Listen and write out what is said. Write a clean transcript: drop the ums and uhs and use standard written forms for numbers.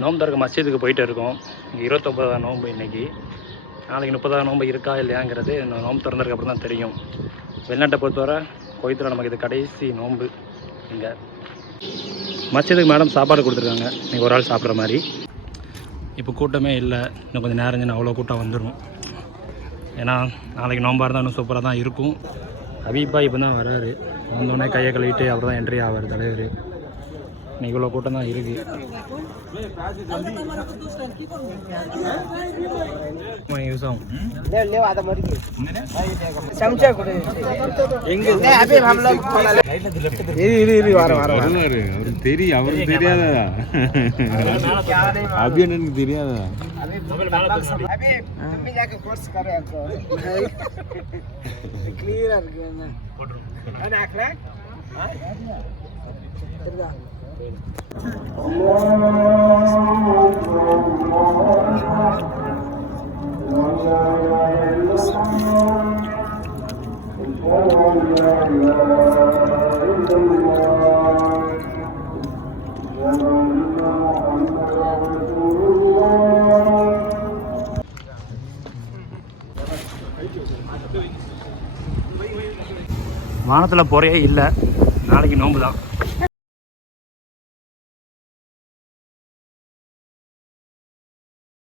நோம்பு திறக்க மஸ்ஜிதுக்கு போயிட்டு இருக்கோம். 29ஆம் நோம்பு இன்றைக்கி. நாளைக்கு 30ஆம் நோம்பு இருக்கா இல்லையாங்கிறது நோம்பு திறந்ததுக்கு அப்புறம் தான் தெரியும். வெளிநாட்டை பொறுத்தவரை குவைத்தில் நமக்கு இது கடைசி நோம்பு. இங்கே மஸ்ஜிதுக்கு மேடம் சாப்பாடு கொடுத்துருக்காங்க, இன்றைக்கி ஒரு ஆள் சாப்பிட்ற மாதிரி. இப்போ கூட்டமே இல்லை, இன்னும் கொஞ்சம் நேரம் அவ்வளோ கூட்டம் வந்துடும். ஏன்னா நாளைக்கு நோம்பாக இருந்தால் இன்னும் சூப்பராக தான் இருக்கும். ஹபீபா இப்போ தான் வராரு, வந்தோடனே கையை கழுவிட்டு அப்புறம் தான் என்ட்ரி ஆவார் தலைவர். இன்னைக்கு இவ்வளோ கூட்டம் தான் இருக்குது. யூஸ் ஆகும் தெரியும், அவருக்கு தெரியாதா? அபியனுக்கு தெரியாதா? வானத்தில் போறையே இல்லை, நாளைக்கு நோம்பு தான்.